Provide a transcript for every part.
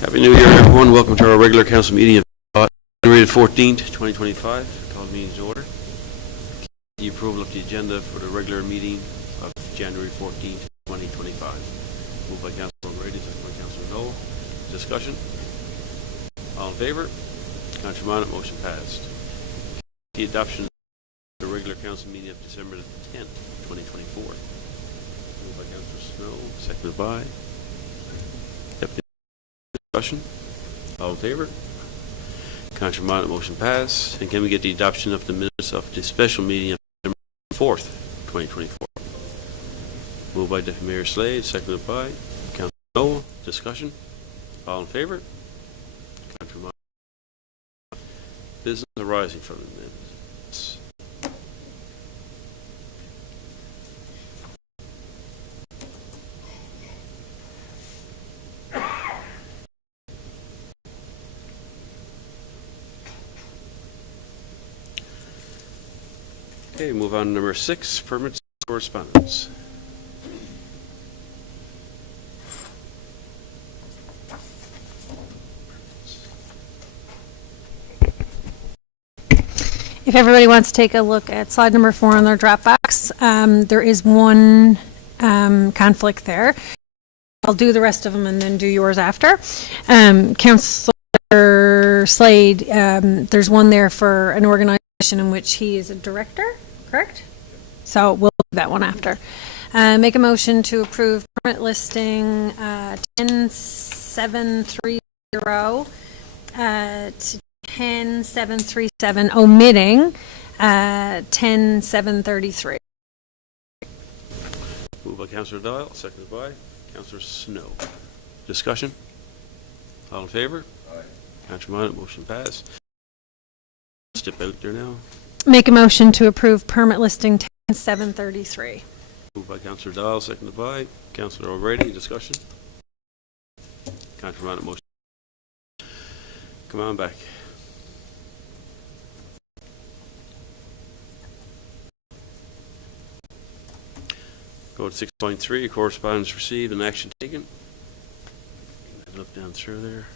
Happy New Year, everyone. Welcome to our regular council meeting of January 14th, 2025. Call the meeting to order. The approval of the agenda for the regular meeting of January 14th, 2025. Moved by Councilor O'Grady, second by Councilor Noel. Discussion? All in favor? Councilor Monaghan, motion passed. The adoption of the regular council meeting of December 10th, 2024. Moved by Councilor Snow, seconded by Deputy. Discussion? All in favor? Councilor Monaghan, motion passed. And can we get the adoption of the minutes of the special meeting of December 4th, 2024? Moved by Deputy Mayor Slade, seconded by Councilor Noel. Discussion? All in favor? Councilor Monaghan. Business arising from the minutes. Okay, move on to number 6, permits and correspondence. If everybody wants to take a look at slide number 4 on their Dropbox, there is one conflict there. I'll do the rest of them and then do yours after. Councillor Slade, there's one there for an organization in which he is a director, correct? So we'll do that one after. Make a motion to approve permit listing 10730 to 10737, omitting 10733. Moved by Councilor Doyle, seconded by Councilor Snow. Discussion? All in favor? Aye. Councilor Monaghan, motion passed. Step out there now. Make a motion to approve permit listing 10733. Moved by Councilor Doyle, seconded by Councilor O'Grady. Discussion? Councilor Monaghan, motion. Come on back. Go to 6.3, correspondence received and action taken. Look down through there.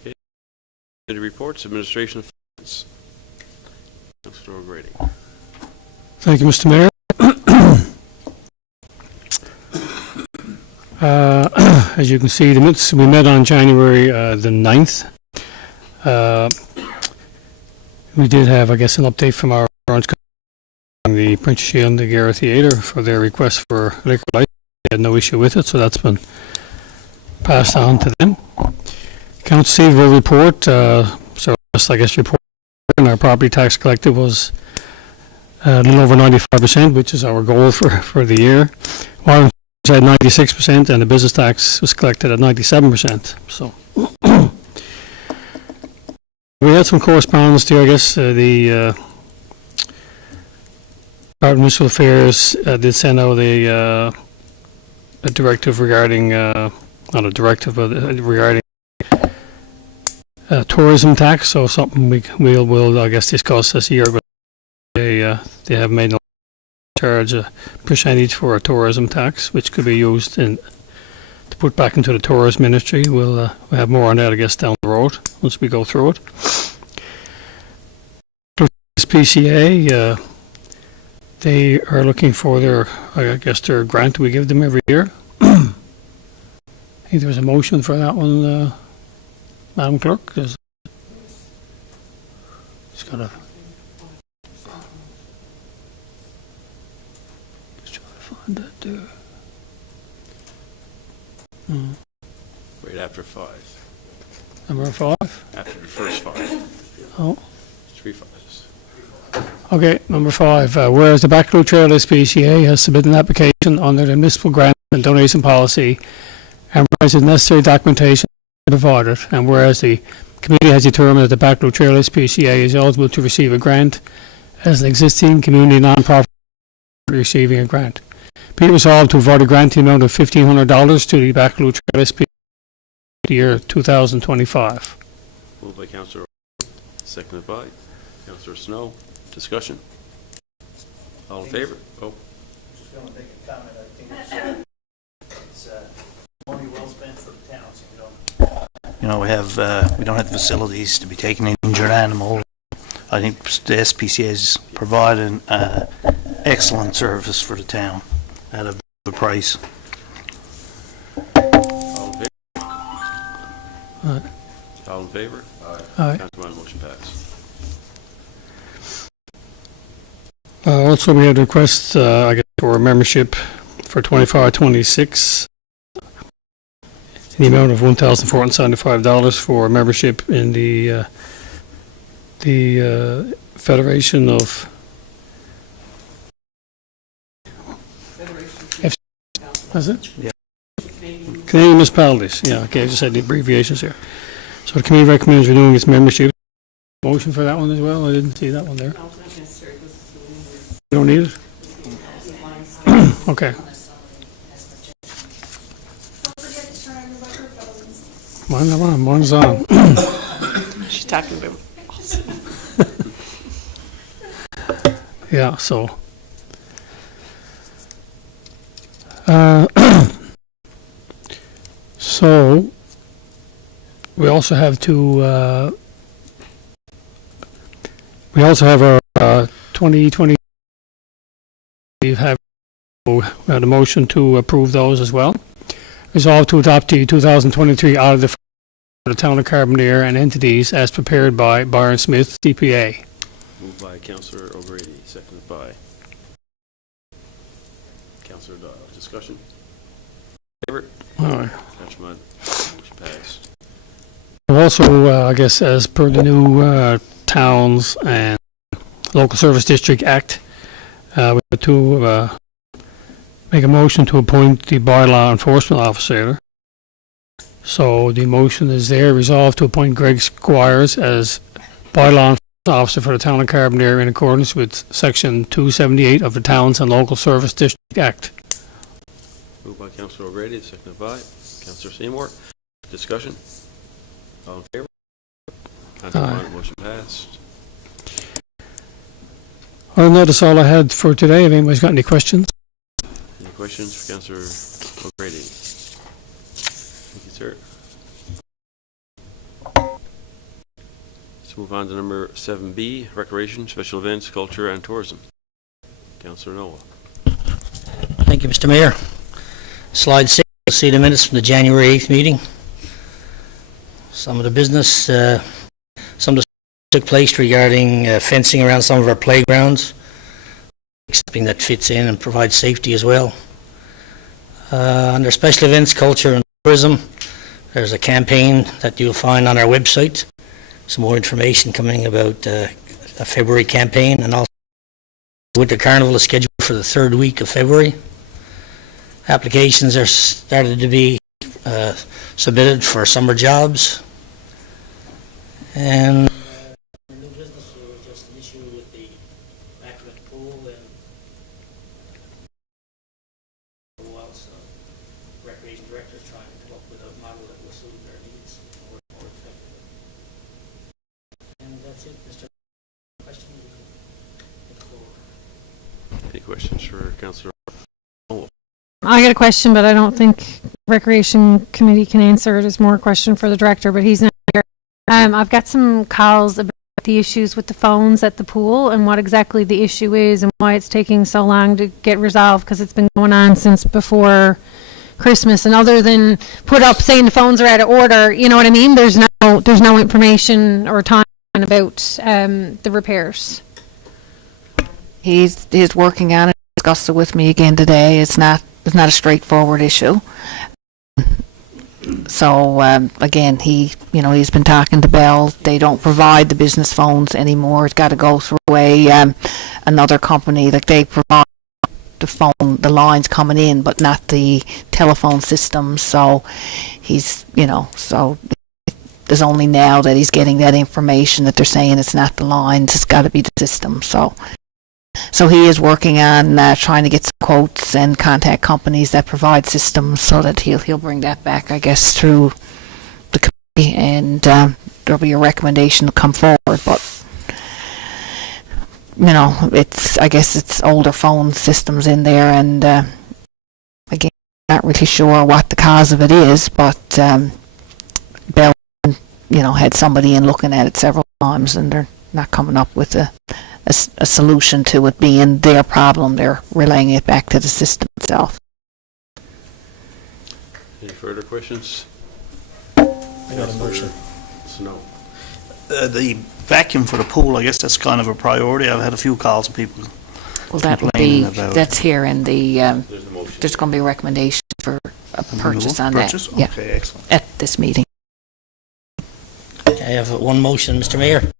Okay. Committee reports, administration of finance. Councilor O'Grady. Thank you, Mr. Mayor. As you can see, the minutes, we met on January the 9th. We did have, I guess, an update from our insurance company, the Prince Shield and the Gera Theatre, for their request for liquor license. They had no issue with it, so that's been passed on to them. Accounts receivable report, so I guess report. And our property tax collected was a little over 95%, which is our goal for the year. Water was at 96%, and the business tax was collected at 97%. So we had some correspondence there. I guess the Department of Municipal Affairs did send out a directive regarding not a directive, but regarding tourism tax, so something we'll I guess discuss this year. But they have made a charge a percentage for a tourism tax, which could be used to put back into the tourist ministry. We'll have more on that, I guess, down the road once we go through it. PCA, they are looking for their, I guess, their grant we give them every year. I think there was a motion for that one. Madam Clerk, just gotta try to find that there. Right after 5. Number 5? After the first 5. Oh. 3 5s. Okay, number 5. Whereas the Backroad Trail SPCA has submitted an application under the municipal grant and donation policy, and whereas the necessary documentation provided, and whereas the committee has determined that the Backroad Trail SPCA is eligible to receive a grant as an existing community non-profit receiving a grant. Be it resolved to award a grant in the amount of $1,500 to the Bacaloo Trail SP the year 2025. Moved by Councillor, seconded by Councillor Snow. Discussion. All in favor? Oh, Just going to make a comment. I think it's money well spent for the town. So we don't have the facilities to be taking an injured animal. I think the SPCA is providing excellent service for the town at a price. all in favor? Aye. All in favor? Aye. Councillor, motion passed. Also, we had a request, I guess, for a membership for 25-26 in the amount of $1,475 for a membership in the Federation of Is it? Yeah. Canadian Municipalities. Yeah, okay, I just had the abbreviations here. So the committee recommends renewing its membership. Motion for that one as well? I didn't see that one there. You don't need it? Okay. Mine's on. She's talking about. Yeah, so. So, we also have to, we also have our 2020, we had a motion to approve those as well. Resolved to adopt the 2023 audit of the town of Carbonear and entities as prepared by Byron Smith, CPA. Moved by Councillor O'Grady, seconded by Councillor Doyle. Discussion. Favor? All right. Councillor Mudd. Motion passed. Also, I guess as per the new Towns and Local Service District Act, we have to make a motion to appoint the bylaw enforcement officer. So the motion is there, resolved to appoint Greg Squires as bylaw enforcement officer for the town of Carbonear in accordance with Section 278 of the Towns and Local Service District Act. Moved by Councillor O'Grady, seconded by Councillor Seymour. Discussion. All in favor? Councillor Aye. Mudd. Motion passed. Other than that, that's all I had for today. If anybody's got any questions? Any questions for Councillor O'Grady? Thank you, sir. Let's move on to number 7B, Recreation, Special Events, Culture and Tourism. Councillor Noah. Thank you, Mr. Mayor. Slide 6, you'll see the minutes from the January 8th meeting. Some of the business, some of the took place regarding fencing around some of our playgrounds, something that fits in and provides safety as well. Under special events, culture and tourism, there's a campaign that you'll find on our website. Some more information coming about a February campaign, and also Winter Carnival is scheduled for the 3rd week of February. Applications are started to be submitted for summer jobs. And new business was just an issue with the Macron pool and whilst the recreation director is trying to come up with a model that will suit their needs and work more effectively. And that's it, Mr. Question? Any questions for Councillor? I got a question, but I don't think Recreation Committee can answer it. It's more a question for the director, but he's not here. I've got some calls about the issues with the phones at the pool and what exactly the issue is and why it's taking so long to get resolved, because it's been going on since before Christmas. And other than put up saying the phones are out of order, you know what I mean? There's no information or time about the repairs. He's working on it. Discussed it with me again today. It's not a straightforward issue. So again, he's been talking to Bell. They don't provide the business phones anymore. It's got to go through another company. Like, they provide the lines coming in, but not the telephone systems. So he's, so there's only now that he's getting that information that they're saying it's not the lines. It's got to be the system. So So he is working on trying to get some quotes and contact companies that provide systems so that he'll bring that back, I guess, through the committee, and there'll be a recommendation to come forward. But I guess it's older phone systems in there, and again, not really sure what the cause of it is, but Bell, had somebody in looking at it several times, and they're not coming up with a solution to it being their problem. They're relaying it back to the system itself. Any further questions? I got a motion. Snow. The vacuum for the pool, I guess that's kind of a priority. I've had a few calls of people. Well, that would Complaining be, about- that's here in the, There's a motion. there's going to be a recommendation for a purchase on that. Purchase? Yeah, Okay, excellent. at this meeting. I have one motion, Mr. Mayor.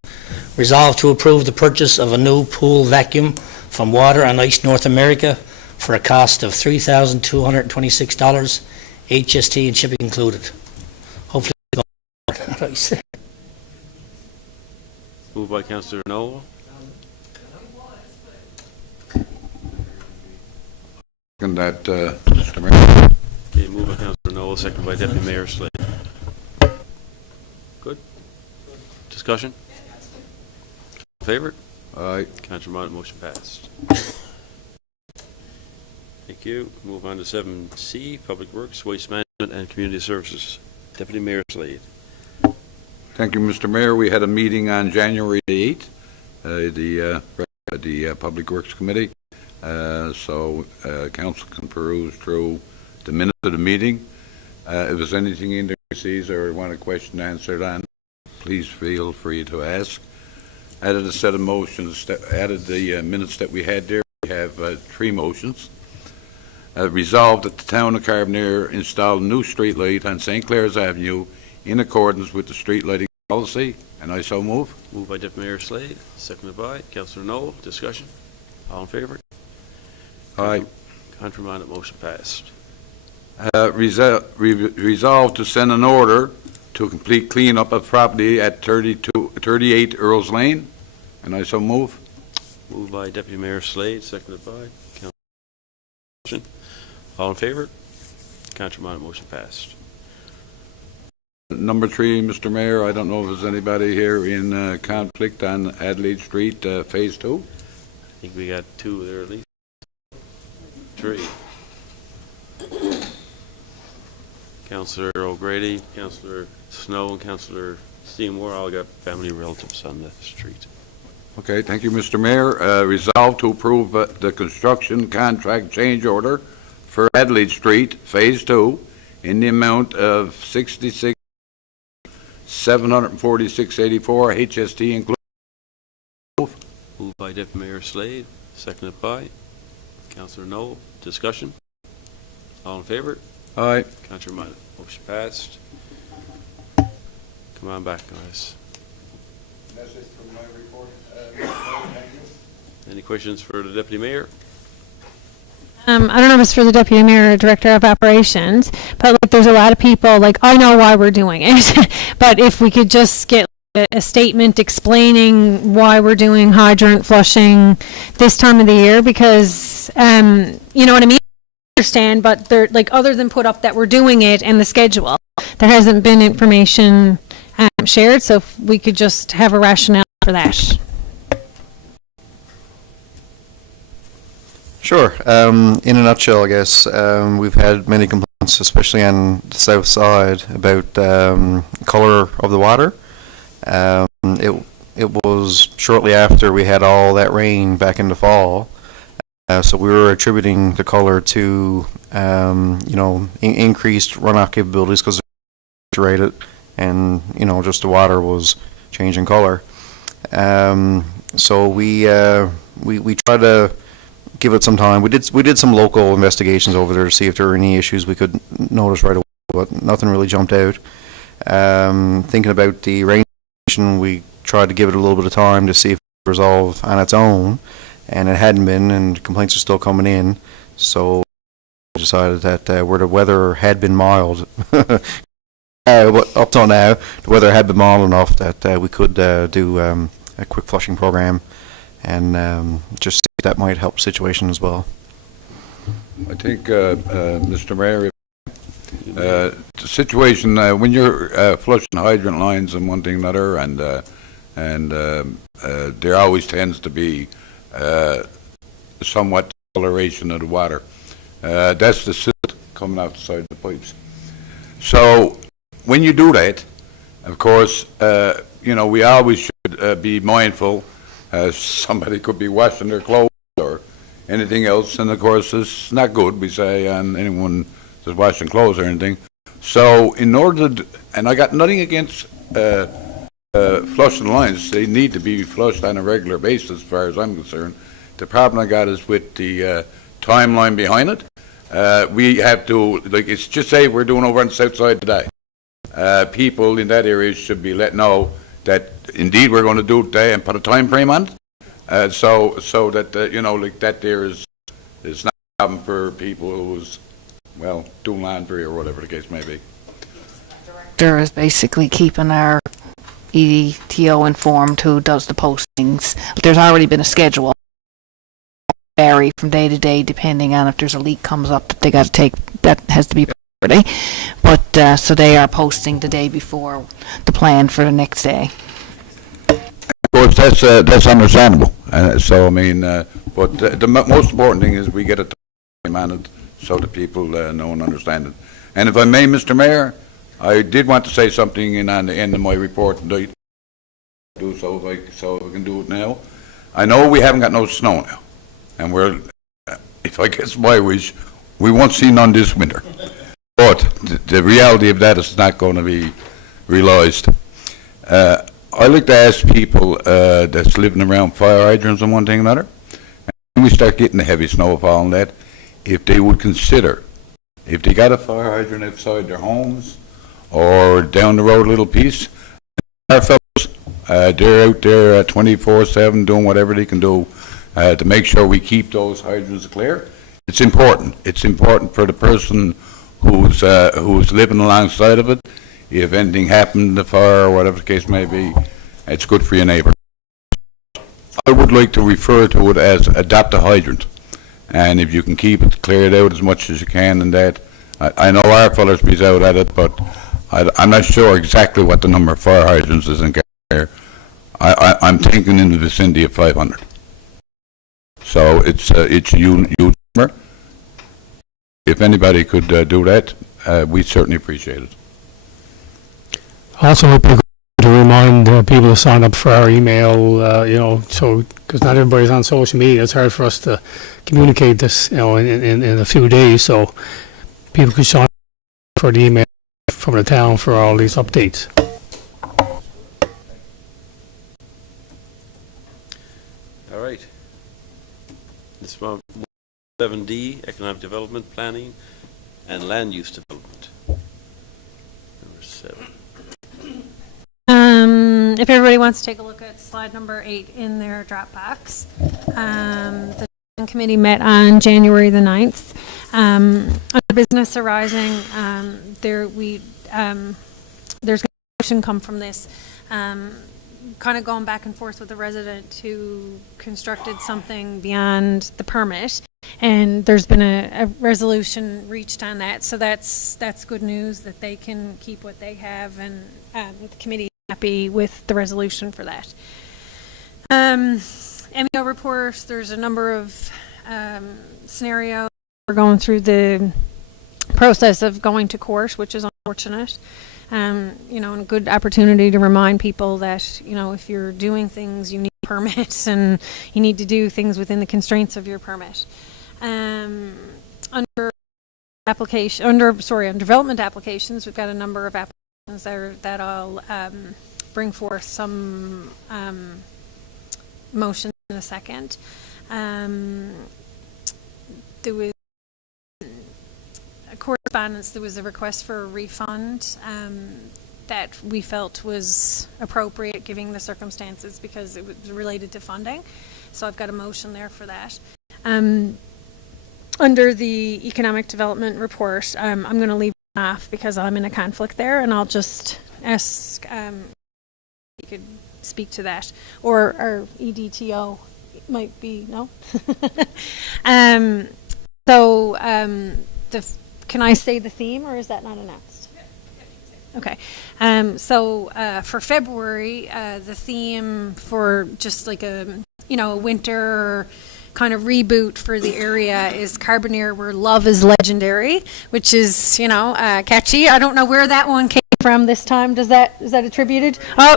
Resolve to approve the purchase of a new pool vacuum from Water and Ice North America for a cost of $3,226, HST and shipping included. Hopefully, Moved by Councillor Noel. Second that, Mr. Mayor. Okay, moved by Councillor Noel, seconded by Deputy Mayor Slade. Good? Discussion? In favor? Aye. Councillor Mott, motion passed. Thank you. Move on to 7C, Public Works, Waste Management, and Community Services. Deputy Mayor Slade. Thank you, Mr. Mayor. We had a meeting on January 8th, the Public Works Committee. So council can peruse through the minutes of the meeting. If there's anything in there you see or want a question answered on, please feel free to ask. Added a set of motions, added the minutes that we had there. We have 3 motions. Resolved that the town of Carbonear install a new street light on St. Clair's Avenue in accordance with the street lighting policy, and I so move. Moved by Deputy Mayor Slade, seconded by Councillor Noel. Discussion? All in favor? Aye. Contrary minded, motion passed. Resolved to send an order to complete cleanup of property at 38 Earls Lane, and I so move. Moved by Deputy Mayor Slade, seconded by Councillor. All in favor? Contrary minded, motion passed. Number 3, Mr. Mayor, I don't know if there's anybody here in conflict on Adelaide Street, Phase 2. I think we got 2 there at least. 3. Councillor O'Grady, Councillor Snow, and Councillor Seymour all got family relatives on the street. Okay, thank you, Mr. Mayor. Resolved to approve the construction contract change order for Adelaide Street, Phase 2, in the amount of $66,746.84, HST included. Moved by Deputy Mayor Slade, seconded by Councillor Noel. Discussion? All in favor? Aye. Contrary minded, motion passed. Come on back, guys. That's it from my report. Any questions for the Deputy Mayor? I don't know if it's for the Deputy Mayor or Director of Operations, but like there's a lot of people, like I know why we're doing it, but if we could just get a statement explaining why we're doing hydrant flushing this time of the year, because you know what I mean? I understand, but they're like, other than put up that we're doing it and the schedule, there hasn't been information shared, so if we could just have a rationale for that. Sure. In a nutshell, I guess, we've had many complaints, especially on the south side, about colour of the water. It was shortly after we had all that rain back in the fall, so we were attributing the colour to increased runoff capabilities because it's saturated, and just the water was changing colour. So we tried to give it some time. We did some local investigations over there to see if there were any issues we could notice right away, but nothing really jumped out. Thinking about the rain, we tried to give it a little bit of time to see if it would resolve on its own, and it hadn't been, and complaints are still coming in. So we decided that where the weather had been mild, but up till now, the weather had been mild enough that we could do a quick flushing program and just see if that might help the situation as well. I think, Mr. Mayor, the situation, when you're flushing hydrant lines and one thing or another, and there always tends to be somewhat coloration of the water. That's the silt coming out the side of the pipes. So when you do that, of course, we always should be mindful. Somebody could be washing their clothes or anything else, and of course it's not good, we say, on anyone that's washing clothes or anything. So in order to, and I got nothing against flushing lines, they need to be flushed on a regular basis as far as I'm concerned. The problem I got is with the timeline behind it. We have to, like, it's just say we're doing over on the south side today. People in that area should be let know that indeed we're going to do it today and put a time frame on it. So that, like that there is not a problem for people who's, well, doing laundry or whatever the case may be. There is basically keeping our EDTO informed who does the postings. There's already been a schedule. Vary from day to day depending on if there's a leak comes up that they got to take, that has to be priority. But so they are posting the day before the plan for the next day. Of course, that's understandable. So I mean, but the most important thing is we get it managed so that people know and understand it. And if I may, Mr. Mayor, I did want to say something in on the end of my report tonight. Do so if I can do it now. I know we haven't got no snow now, and we're, if I guess my wish, we won't see none this winter. But the reality of that is not going to be realised. I like to ask people that's living around fire hydrants and one thing or another, and when we start getting the heavy snowfall and that, if they would consider, if they got a fire hydrant outside their homes or down the road a little piece, our fellows, they're out there 24/7 doing whatever they can do to make sure we keep those hydrants clear. It's important. It's important for the person who's living alongside of it. If anything happened, the fire or whatever the case may be, it's good for your neighbour. I would like to refer to it as adopt a hydrant, and if you can keep it cleared out as much as you can, and that, I know our fellas be out at it, but I'm not sure exactly what the number of fire hydrants is in Carbonear. I'm thinking in the vicinity of 500. So it's a huge number. If anybody could do that, we'd certainly appreciate it. Also, to remind people to sign up for our email, so, because not everybody's on social media, it's hard for us to communicate this, in a few days, so people can sign up for the email from the town for all these updates. All right. This one, 7D, Economic Development Planning and Land Use Development. Number 7. If everybody wants to take a look at slide number 8 in their Dropbox, the committee met on January the 9th. Under business arising, there's a motion come from this, kind of going back and forth with the resident who constructed something beyond the permit, and there's been a resolution reached on that, so that's good news that they can keep what they have, and the committee is happy with the resolution for that. MEO reports, there's a number of scenarios. We're going through the process of going to court, which is unfortunate. And a good opportunity to remind people that, if you're doing things, you need permits and you need to do things within the constraints of your permit. On development applications, we've got a number of applications that I'll bring forth some motions in a second. There was correspondence, there was a request for a refund that we felt was appropriate given the circumstances because it was related to funding. So I've got a motion there for that. Under the economic development report, I'm going to leave it off because I'm in a conflict there, and I'll just ask if you could speak to that, or our EDTO might be, no? So, can I say the theme, or is that not announced? Okay. So, for February, the theme for just like a winter kind of reboot for the area is Carbonear, where love is legendary, which is, catchy. I don't know where that one came from this time. Is that attributed? Oh.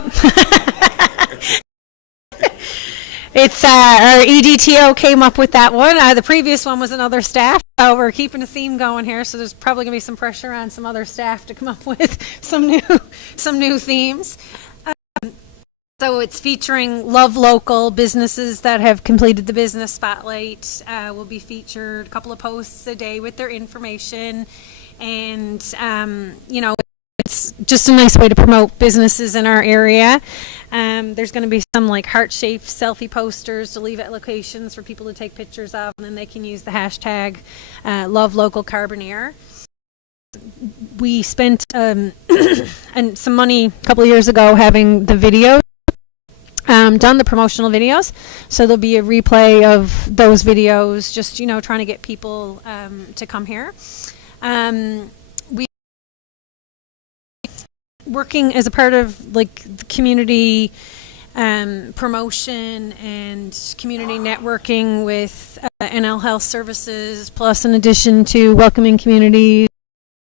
It's our EDTO came up with that one. The previous one was another staff. So we're keeping a theme going here. So there's probably gonna be some pressure on some other staff to come up with some new themes. So it's featuring Love Local businesses that have completed the business spotlight. Will be featured a couple of posts a day with their information, and it's just a nice way to promote businesses in our area. There's going to be some like heart-shaped selfie posters to leave at locations for people to take pictures of, and then they can use the hashtag Love Local Carbonear. We spent and some money a couple of years ago having the videos done, the promotional videos. So there'll be a replay of those videos, just trying to get people to come here. Working as a part of like the community promotion and community networking with NL Health Services, plus in addition to welcoming communities,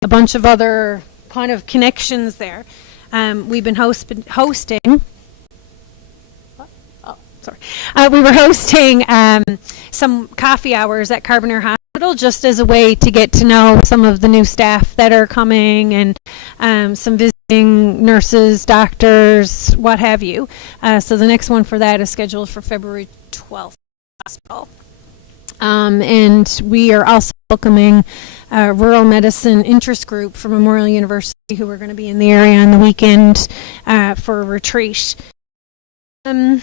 a bunch of other kind of connections there. We've been hosting. We were hosting some coffee hours at Carbonear Hospital, just as a way to get to know some of the new staff that are coming, and some visiting nurses, doctors, what have you. So the next one for that is scheduled for February 12th. Hospital. And we are also welcoming a rural medicine interest group from Memorial University who are going to be in the area on the weekend for a retreat. Some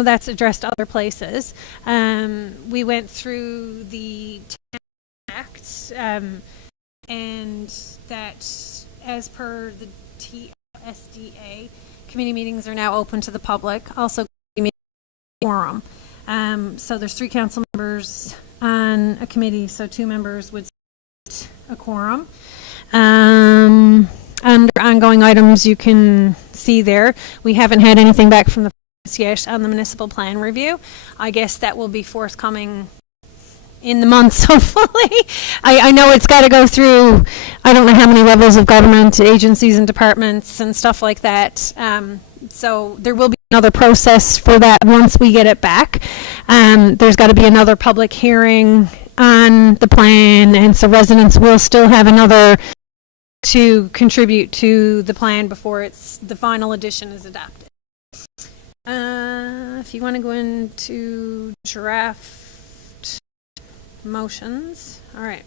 of that's addressed other places. We went through the Act, and that, as per the TSDA, committee meetings are now open to the public. Also, quorum. So there's 3 council members on a committee, so 2 members would sit a quorum. Under ongoing items, you can see there, we haven't had anything back from the yet on the municipal plan review. I guess that will be forthcoming in the months, hopefully. I know it's got to go through, I don't know how many levels of government, agencies and departments and stuff like that. So there will be another process for that once we get it back. There's got to be another public hearing on the plan, and so residents will still have another to contribute to the plan before the final edition is adopted. If you want to go into draft motions, all right.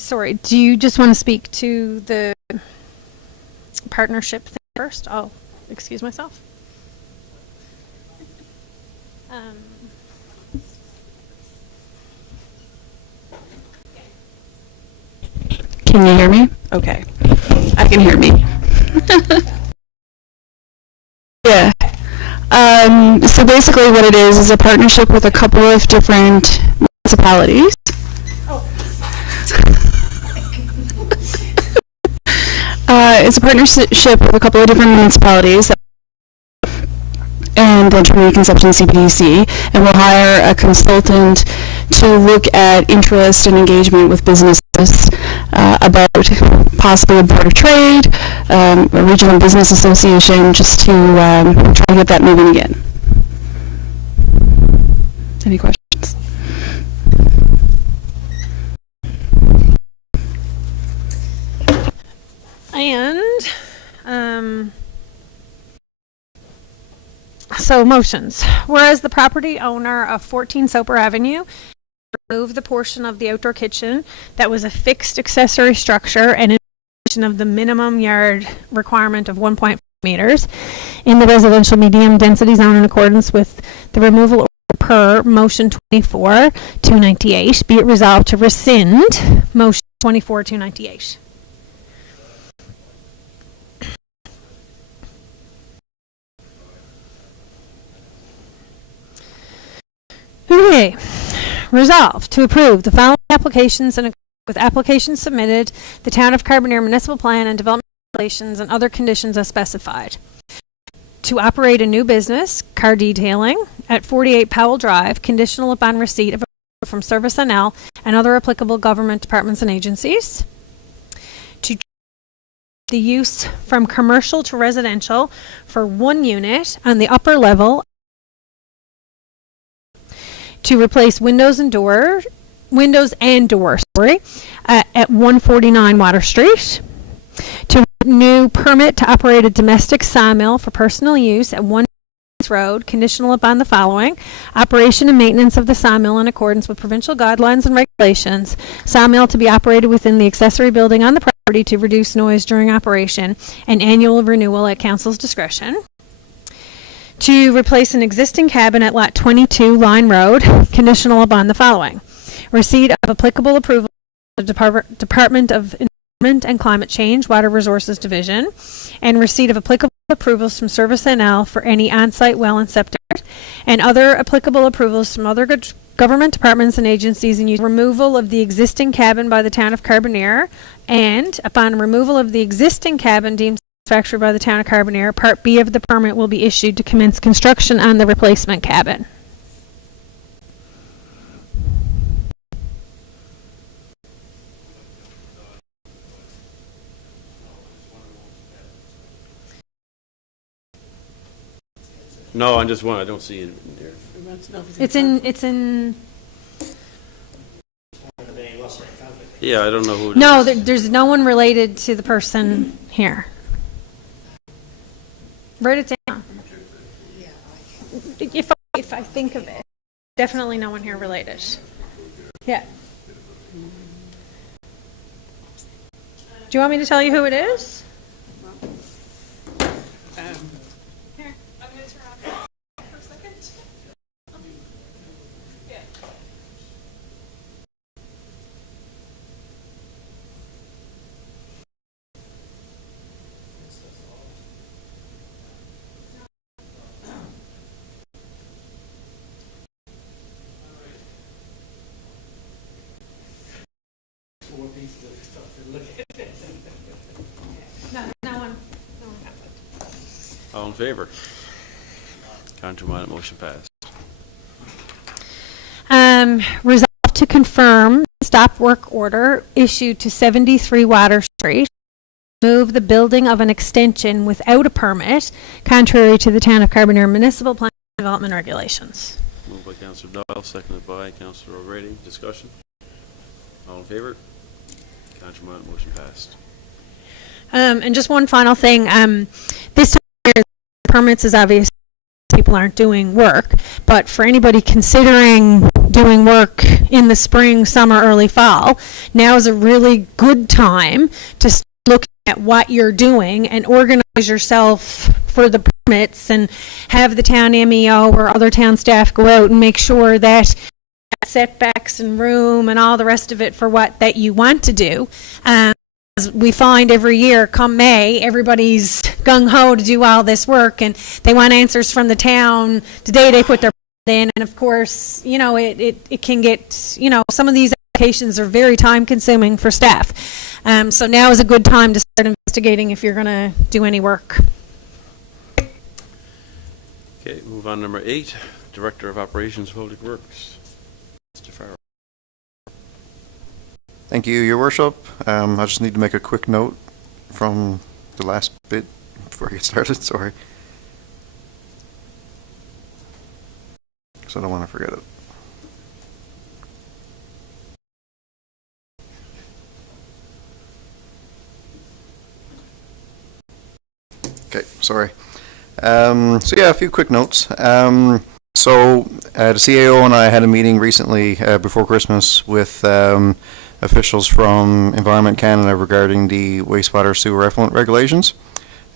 Sorry, do you just want to speak to the partnership thing first? I'll excuse myself. Can you hear me? Okay. I can hear me. Yeah. So basically what it is a partnership with a couple of different municipalities. It's a partnership with a couple of different municipalities and then Trinity Conception CBDC, and we'll hire a consultant to look at interest and engagement with businesses about possibly a board of trade, a regional business association, just to try to get that moving again. Any questions? And so motions. Whereas the property owner of 14 Soper Avenue removed the portion of the outdoor kitchen that was a fixed accessory structure and in violation of the minimum yard requirement of 1.5 meters in the residential medium density zone in accordance with the removal order per motion 24-298, be it resolved to rescind motion 24-298. Okay. Resolved to approve the following applications and with applications submitted, the Town of Carbonear Municipal Plan and Development Regulations and other conditions as specified. To operate a new business, car detailing, at 48 Powell Drive, conditional upon receipt of approval from Service NL and other applicable government departments and agencies. To the use from commercial to residential for one unit on the upper level. To replace windows and doors, at 149 Water Street. To renew permit to operate a domestic sawmill for personal use at 1 Road, conditional upon the following: operation and maintenance of the sawmill in accordance with provincial guidelines and regulations. Sawmill to be operated within the accessory building on the property to reduce noise during operation, and annual renewal at council's discretion. To replace an existing cabin at Lot 22 Line Road, conditional upon the following: receipt of applicable approval of the Department of Environment and Climate Change, Water Resources Division, and receipt of applicable approvals from Service NL for any on-site well and septic, and other applicable approvals from other government departments and agencies, and removal of the existing cabin by the Town of Carbonear, and upon removal of the existing cabin deemed satisfactory by the Town of Carbonear, Part B of the permit will be issued to commence construction on the replacement cabin. No, I just want, I don't see it in there. It's in, Yeah, I don't know who it is. no, there's no one related to the person here. Write it down. If I think of it, definitely no one here related. Yeah. Do you want me to tell you who it is? Here, I'm going to turn off for a second. Yeah. No one got it. All in favor? Contrary-minded, motion passed. Resolved to confirm stop work order issued to 73 Water Street. Move the building of an extension without a permit, contrary to the Town of Carbonear Municipal Plan and Development Regulations. Moved by Councillor Doyle, seconded by Councillor O'Grady. Discussion? All in favor? Contrary-minded, motion passed. And just one final thing, this time of year, permits is obvious people aren't doing work, but for anybody considering doing work in the spring, summer, early fall, now is a really good time to start looking at what you're doing and organize yourself for the permits and have the town MEO or other town staff go out and make sure that setbacks and room and all the rest of it for what that you want to do. As we find every year, come May, everybody's gung-ho to do all this work, and they want answers from the town the day they put their in. And of course, you know, it can get, you know, some of these applications are very time-consuming for staff. So now is a good time to start investigating if you're going to do any work. Okay, move on. Number 8, Director of Operations, Public Works. Mr. Farrell. Thank you, Your Worship. I just need to make a quick note from the last bit before I get started, sorry. Because I don't want to forget it. Okay, sorry. So yeah, a few quick notes. The CAO and I had a meeting recently before Christmas with officials from Environment Canada regarding the wastewater sewer effluent regulations.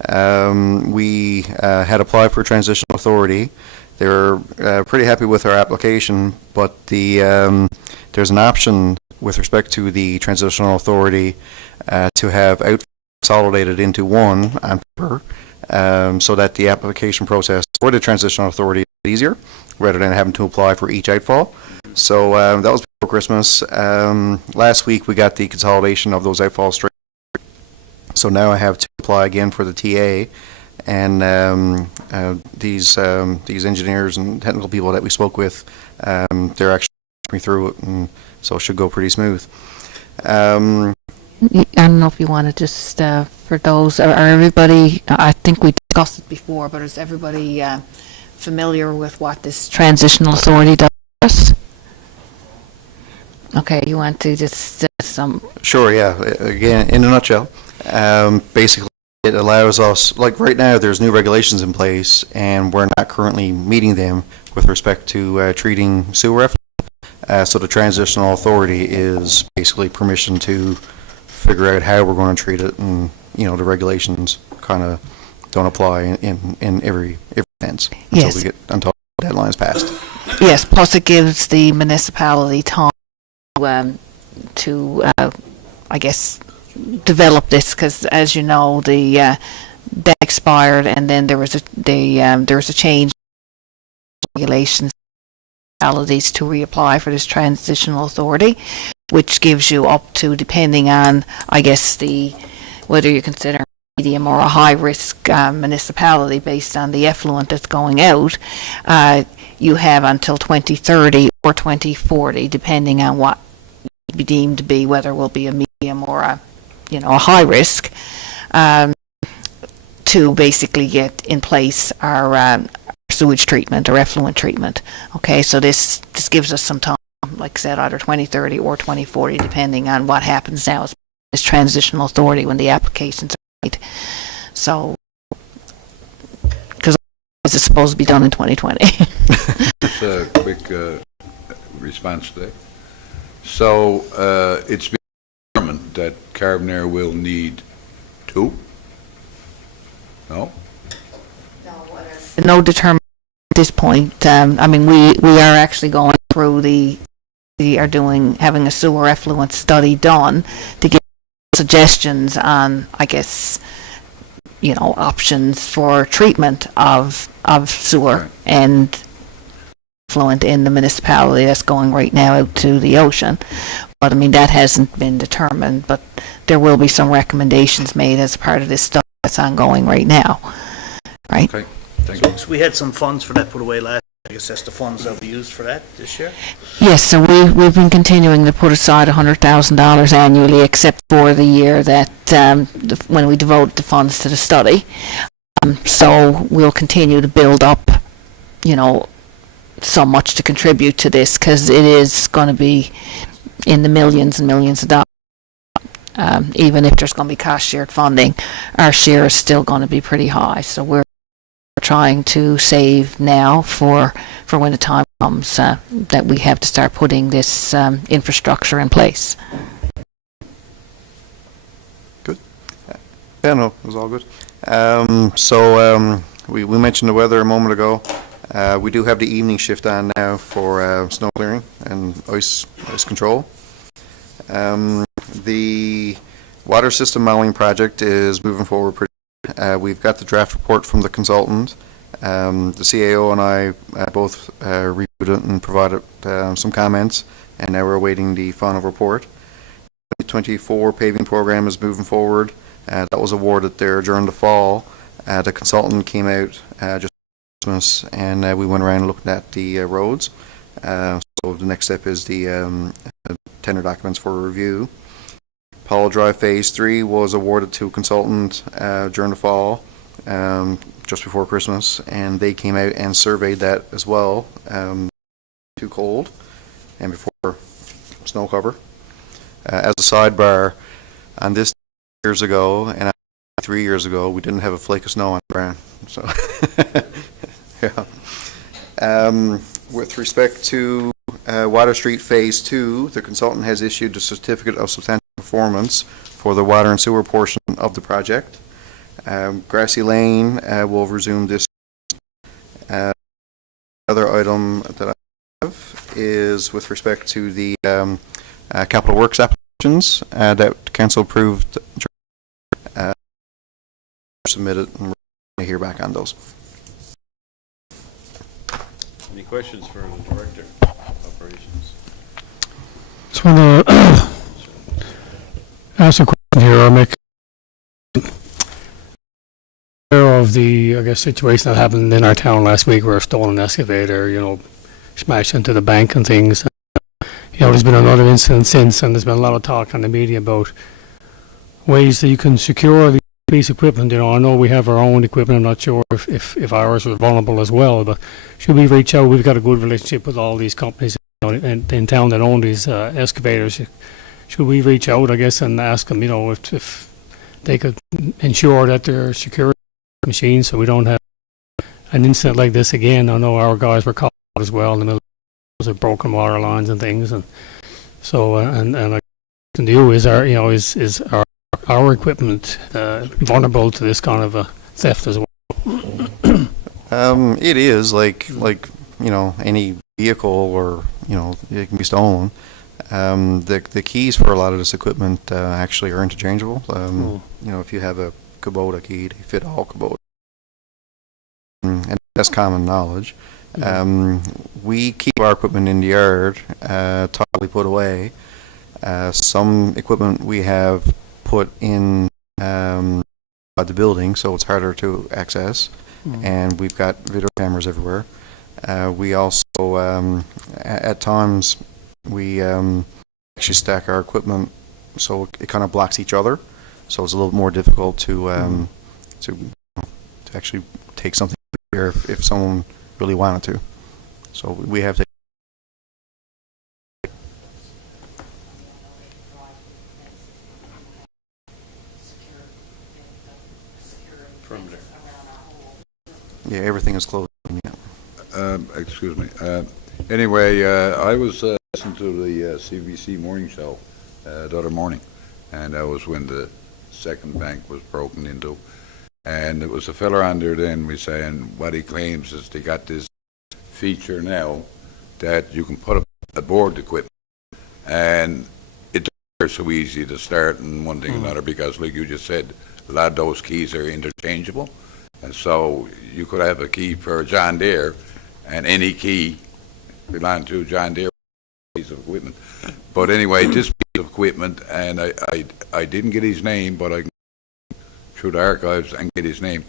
We had applied for transitional authority. They were pretty happy with our application, but there's an option with respect to the transitional authority to have out consolidated into one on paper, so that the application process for the transitional authority is easier. rather than having to apply for each outfall. So that was before Christmas. Last week we got the consolidation of those outfalls straight. So now I have to apply again for the TA, and these engineers and technical people that we spoke with, they're actually me through it, and so it should go pretty smooth. I don't know if you want to just, for those, or everybody, I think we discussed it before, but is everybody familiar with what this transitional authority does? Okay, you want to just some... Sure, yeah. Again, in a nutshell, basically it allows us, like right now there's new regulations in place and we're not currently meeting them with respect to treating sewer effluent. So the transitional authority is basically permission to figure out how we're going to treat it, and the regulations kind of don't apply in every sense until the deadline is passed. Yes, plus it gives the municipality time to I guess, develop this, because as you know, the that expired, and then there was a change in regulations municipalities to reapply for this transitional authority, which gives you up to, depending on, I guess, whether you consider medium or a high risk municipality based on the effluent that's going out, you have until 2030 or 2040, depending on what be deemed to be, whether it will be a medium or a high risk, to basically get in place our sewage treatment or effluent treatment. Okay, so this gives us some time, like I said, either 2030 or 2040, depending on what happens now as this transitional authority when the applications are made. So, because it's supposed to be done in 2020. Just a quick response to that. So it's been determined that Carbonear will need 2? No? No determination at this point. I mean, we are actually going through having a sewer effluent study done to get suggestions on, I guess, options for treatment of sewer and effluent in the municipality that's going right now out to the ocean. But I mean, that hasn't been determined, but there will be some recommendations made as part of this study that's ongoing right now. Right? Okay, thank you. So we had some funds for that put away last year. I guess that's the funds that we used for that this year? Yes, so we've been continuing to put aside $100,000 annually, except for the year that when we devoted the funds to the study. So we'll continue to build up, so much to contribute to this, because it is going to be in the millions and millions of dollars. Even if there's going to be cost shared funding, our share is still going to be pretty high. So we're trying to save now for when the time comes that we have to start putting this infrastructure in place. Good. Yeah, no, it was all good. So we mentioned the weather a moment ago. We do have the evening shift on now for snow clearing and ice control. The water system modeling project is moving forward pretty good. We've got the draft report from the consultant. The CAO and I both reviewed it and provided some comments, and now we're awaiting the final report. The 2024 paving program is moving forward. That was awarded there during the fall. The consultant came out just Christmas, and we went around and looked at the roads. So the next step is the tender documents for review. Powell Drive Phase 3 was awarded to a consultant during the fall, just before Christmas, and they came out and surveyed that as well, too cold and before snow cover. As a sidebar, on this years ago and 3 years ago, we didn't have a flake of snow on the ground. So, yeah. With respect to Water Street Phase 2, the consultant has issued a certificate of substantial performance for the water and sewer portion of the project. Grassy Lane will resume this. Other item that I have is with respect to the capital works applications that council approved, submitted, and we're going to hear back on those. Any questions for the Director of Operations? Just want to ask a question here, or make aware of the, I guess, situation that happened in our town last week where a stolen excavator, smashed into the bank and things. There's been another incident since, and there's been a lot of talk on the media about ways that you can secure the piece of equipment. I know we have our own equipment. I'm not sure if ours are vulnerable as well, but should we reach out? We've got a good relationship with all these companies in town that own these excavators. Should we reach out, I guess, and ask them, if they could ensure that they're secure machines so we don't have an incident like this again? I know our guys were caught as well in the middle of broken water lines and things, and so and like to you is our equipment vulnerable to this kind of a theft as well? It is like any vehicle, or it can be stolen. The keys for a lot of this equipment actually are interchangeable. If you have a Kubota key, they fit all Kubota, and that's common knowledge. We keep our equipment in the yard, totally put away. Some equipment we have put in the building, so it's harder to access, and we've got video cameras everywhere. We also, at times, we actually stack our equipment so it kind of blocks each other, so it's a little more difficult to actually take something here if someone really wanted to. So we have to. Perimeter. Yeah, everything is closed. Yeah. Excuse me. Anyway, I was listening to the CBC morning show the other morning, and that was when the second bank was broken into. And it was a fella on there then was saying what he claims is they got this feature now that you can put up aboard the equipment, and it's so easy to start and one thing or another, because like you just said, a lot of those keys are interchangeable, and so you could have a key for a John Deere and any key belonging to John Deere piece of equipment. But anyway, this piece of equipment, and I didn't get his name, but I can through the archives and get his name.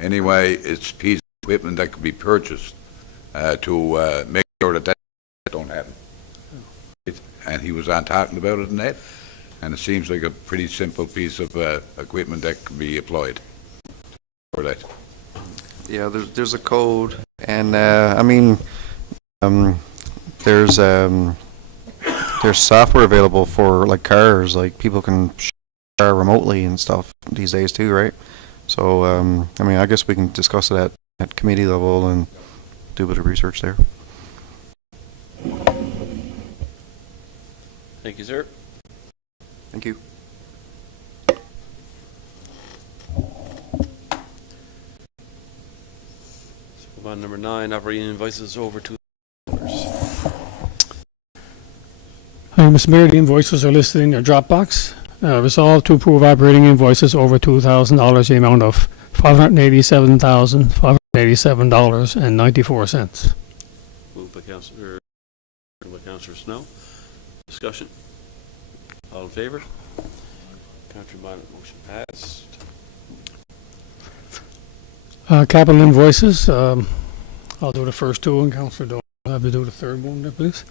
Anyway, it's a piece of equipment that could be purchased to make sure that don't happen. And he was on talking about it in that, and it seems like a pretty simple piece of equipment that can be applied for that. Yeah, there's a code, and there's software available for like cars, like people can share remotely and stuff these days too, right? So I guess we can discuss it at committee level and do a bit of research there. Thank you, sir. Thank you. Move on, number 9, operating invoices over $2. Hi, Mr. Mayor, the invoices are listed in your Dropbox. Resolved to approve operating invoices over $2,000, the amount of $587,587.94. Moved by Councillor Snow. Discussion. All in favour? Councillor Minor, motion passed. Capital invoices, I'll do the first two, and Councillor Doyle will have to do the third one there, please.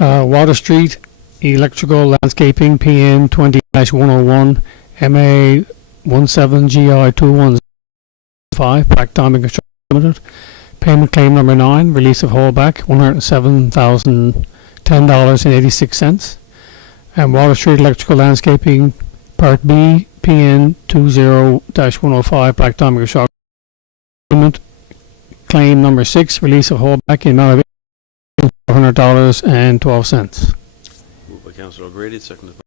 Water Street Electrical Landscaping PN 20-101 MA 17GI 215 Black Diamond Construction Limited. Payment claim number 9, release of holdback $107,010.86. And Water Street Electrical Landscaping Part B PN 20-105 Black Diamond Construction Limited. Claim number 6, release of holdback in amount of $400.12. Moved by Councillor O'Grady, seconded by